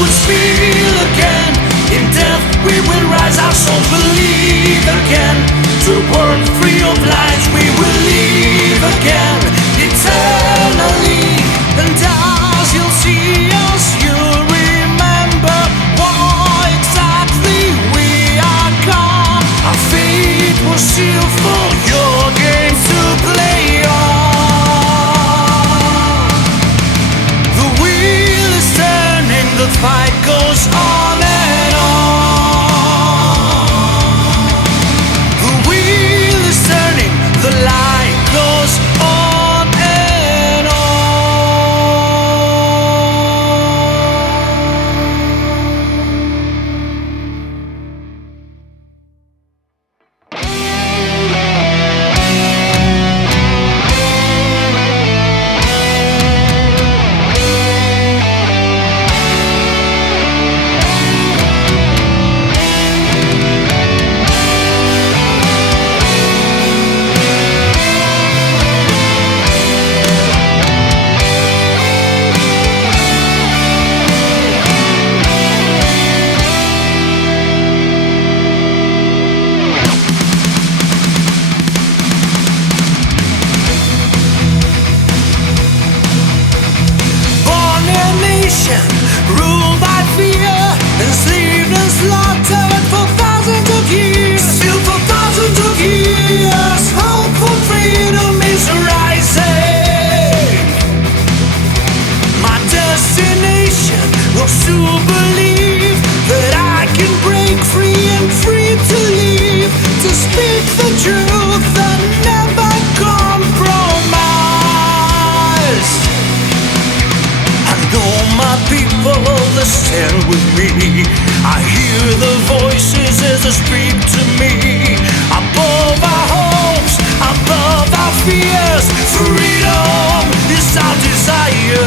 would feel again. In death we will rise, our souls believe again. To burn free of lies we will live again, eternally. And as you'll see us, you'll remember why exactly we are gone. Our fate was sealed for your game to play on. The wheel is turning, the fight goes on and on. The wheel is turning, the light goes on and on. Ruled by fear, enslaved and slaughtered for thousands of years. Still for thousands of years, hope for freedom is rising. My destination was to believe that I can break free and free to leave, to speak the truth and never compromise. I know my people that stand with me. I hear the voices as they speak to me. Above our hopes, above our fears, freedom is our desire.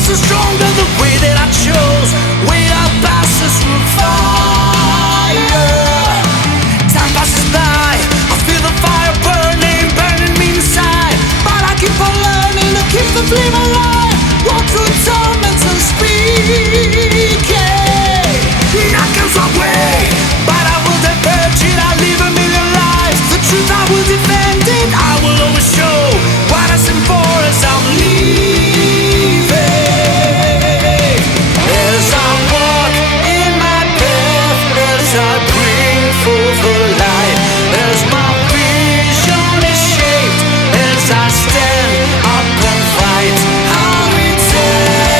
So stronger the way that I chose. Weight up passes through fire. Time passes by, I feel the fire burning, burning me inside. But I keep on learning to keep the flame alive. Walk through torments and speaking. Not comes my way, but I will diverge it. I'll live a million lives. The truth I will defend it. I will always show what I stand for as I'm leaving. As I walk in my path, as I bring forth the light, as my vision is shaped, as I stand up and fight, I'll return.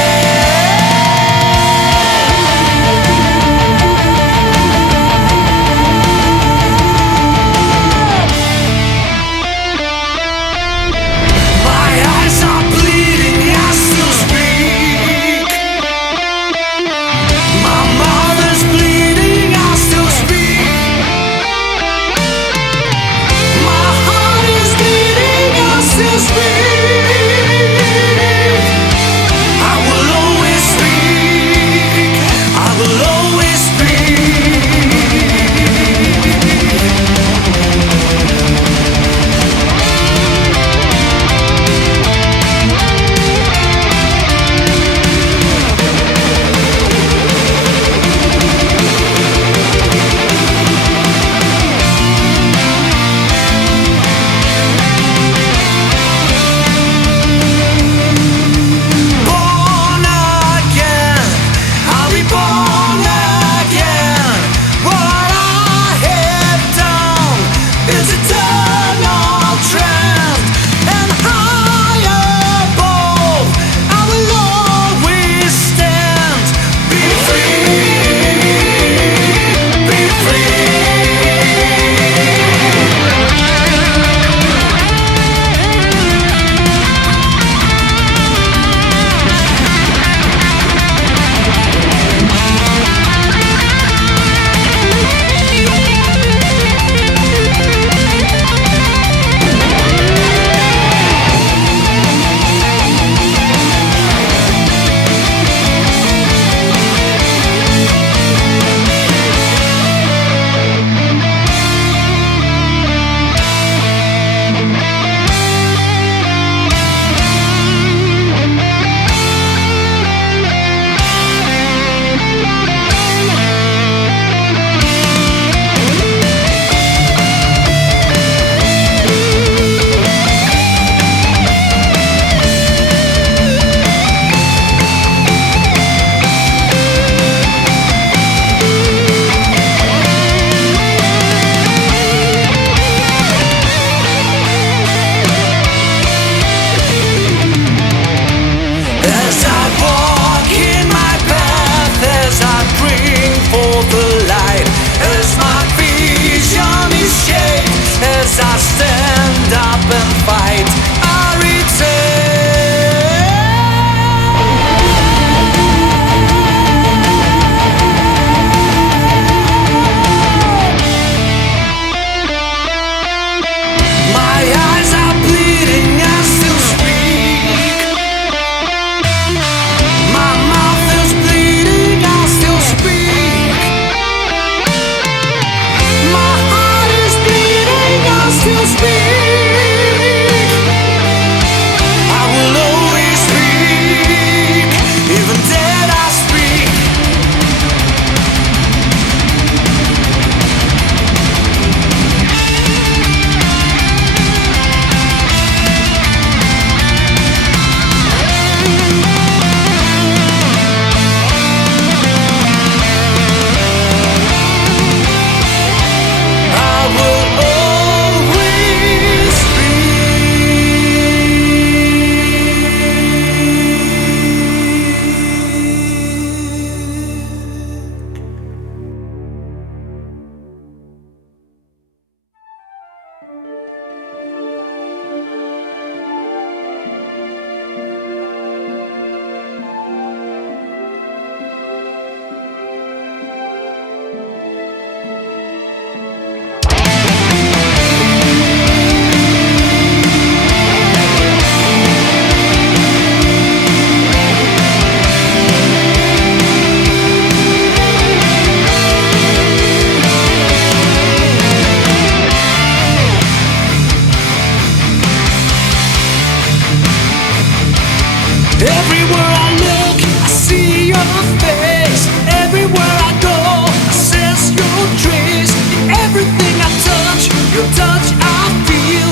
Everywhere I look, I see your face. Everywhere I go, I sense your trace. In everything I touch, your touch I feel.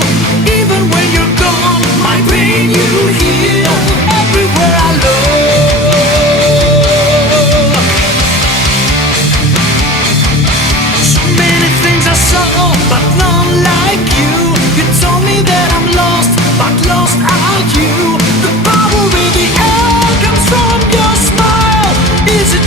Even when you're gone, my pain you heal. Everywhere I look. So many things I saw, but none like you. You told me that I'm lost, but lost are you. The power in the air comes from your smile. Is it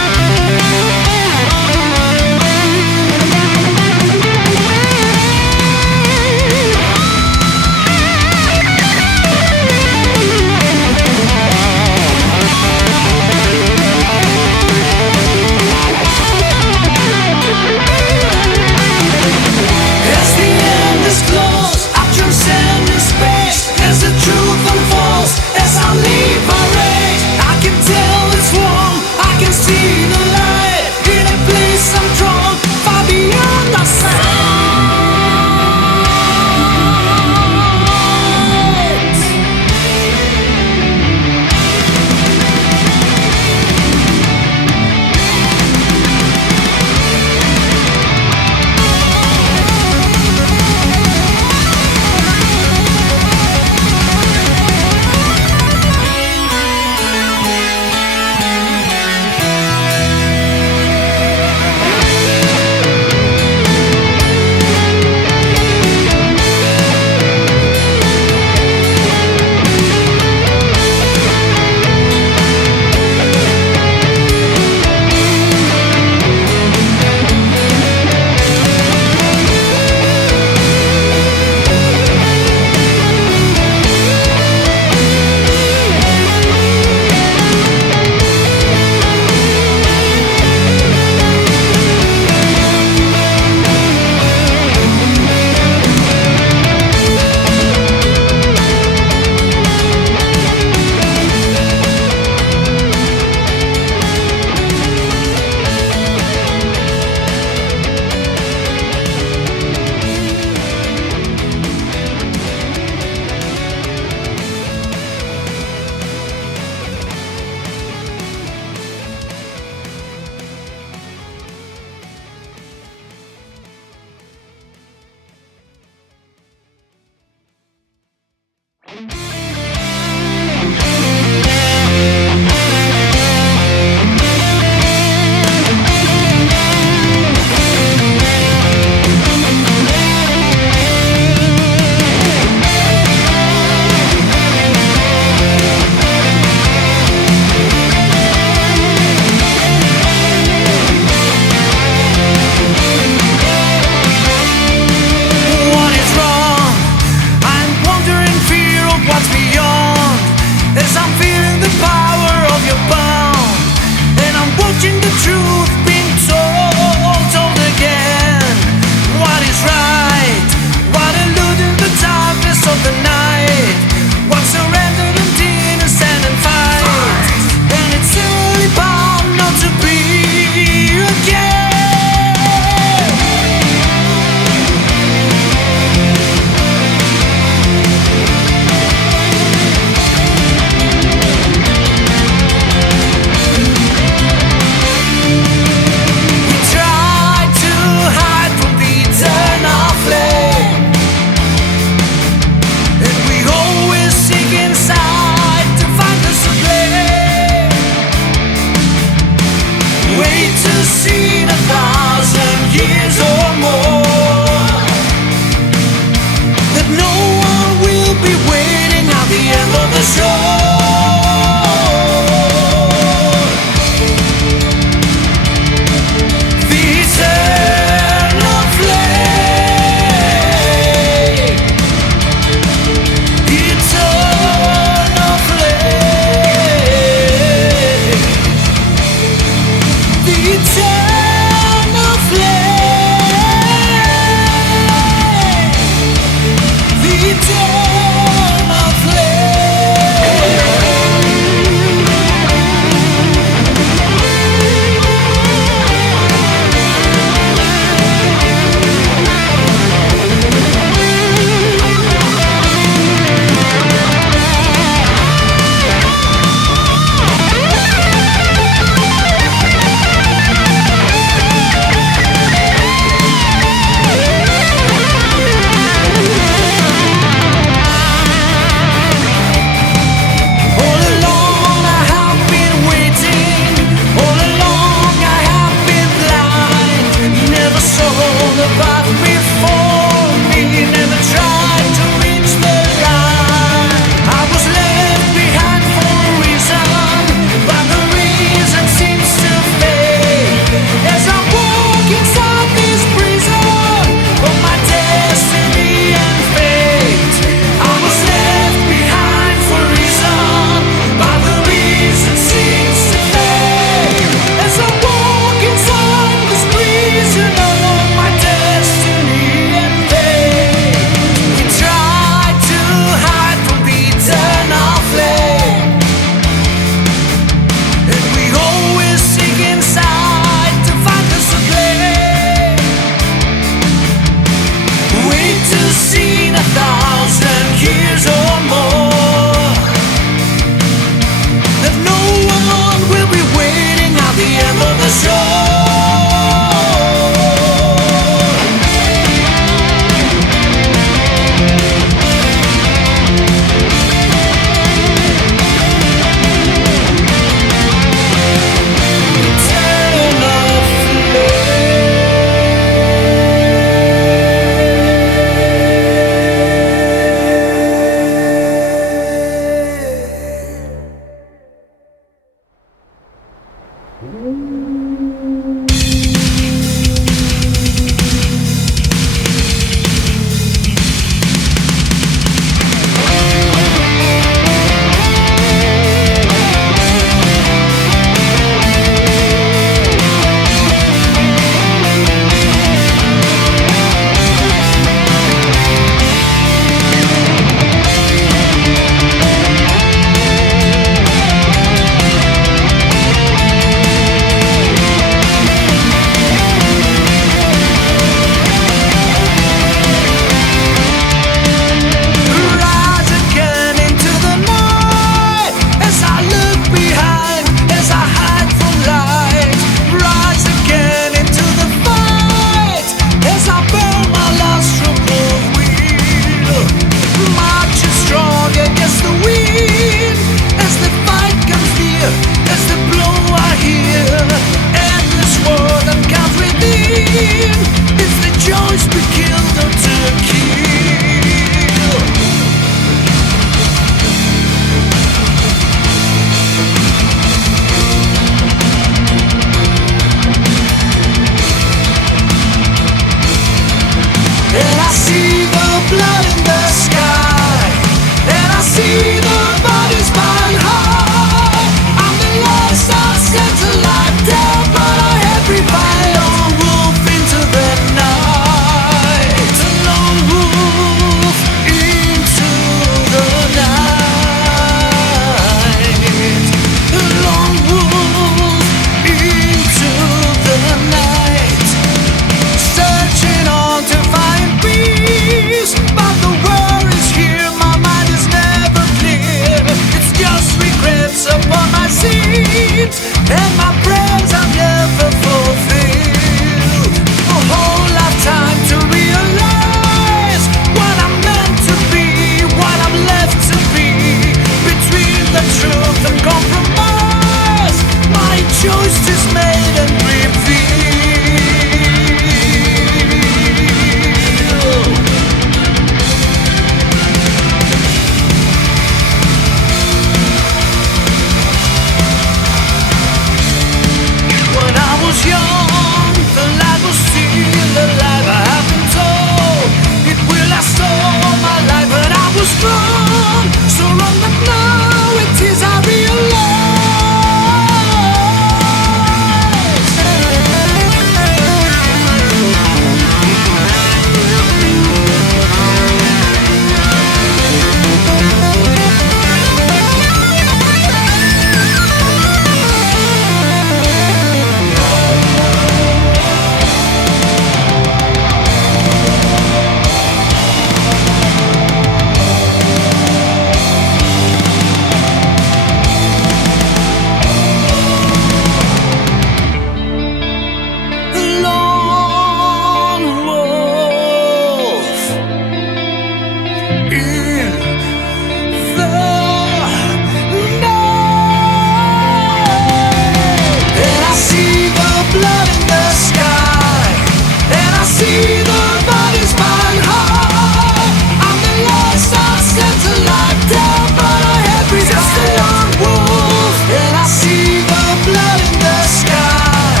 see the bodies flying high. I'm the last I stand alive, down but I have just a lone wolf. And I see the blood in the sky,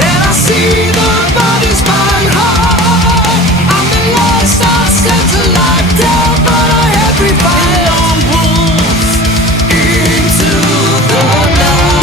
and I see the bodies flying high. I'm the last I stand alive, down but I have revived. Lone wolf into the night.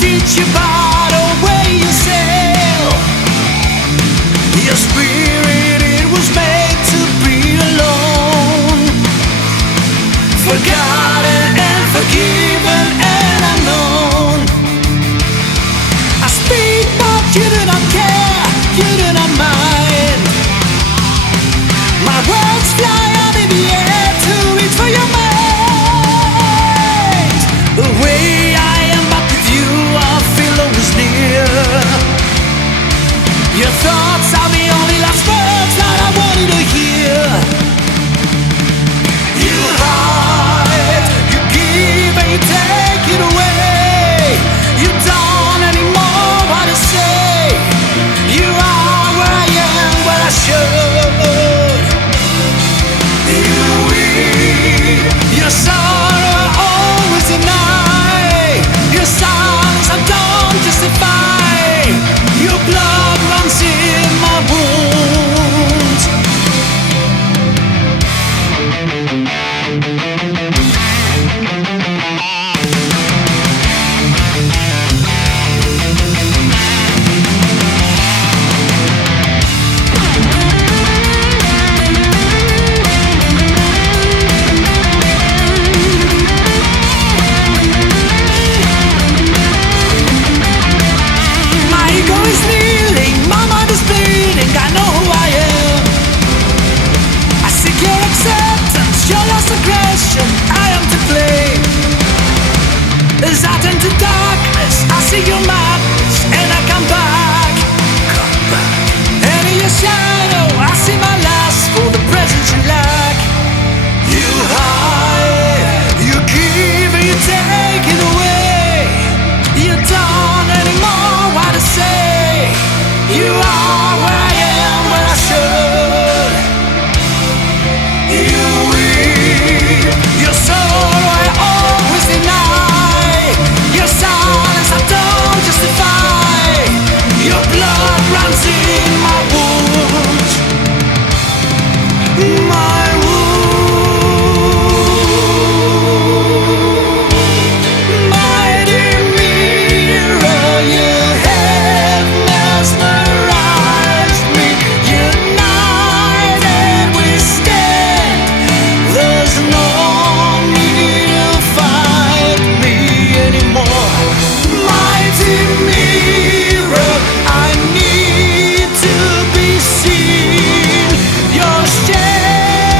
Teach you by the way you sail. Your spirit, it was made to be alone. Forgotten and forgiven and unknown. I speak but you do not care, you do not mind. My words fly out in the air to reach for your mind. The way I your thoughts are the only last words that I wanted to hear. You hide, you give and you take it away. You don't anymore what to say. You are where I am, where I should. You weep, your sorrow I always deny. Your silence I don't justify. Your blood runs in my wounds. My ego is kneeling, my mind is bleeding, I know who I am. I seek your acceptance, your lost aggression, I am to blame. As I turn to darkness, I see your madness, and I come back. And in your shadow, I see my last for the presence you lack. You hide, you give and you take it away. You don't anymore what to say. You are where I am, where I should. You weep, your sorrow I always deny. Your silence I don't justify. Your blood runs in my wounds. My wounds. Mighty mirror, you have mesmerized me. United we stand. There's no need to fight me anymore. Mighty mirror, I need to be seen. Your shadow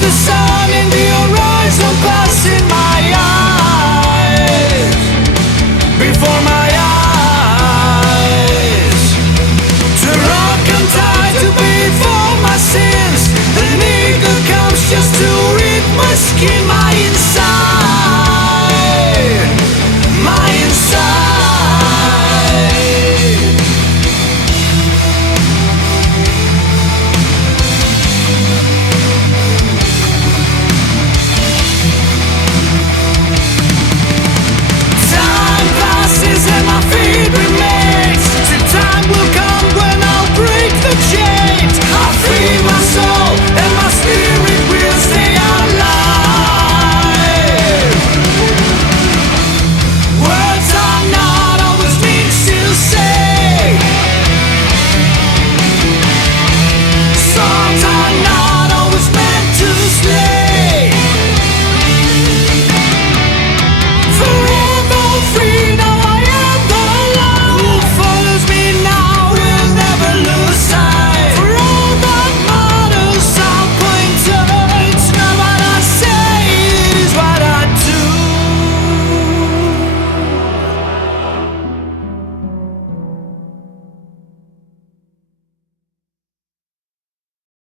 the sun in the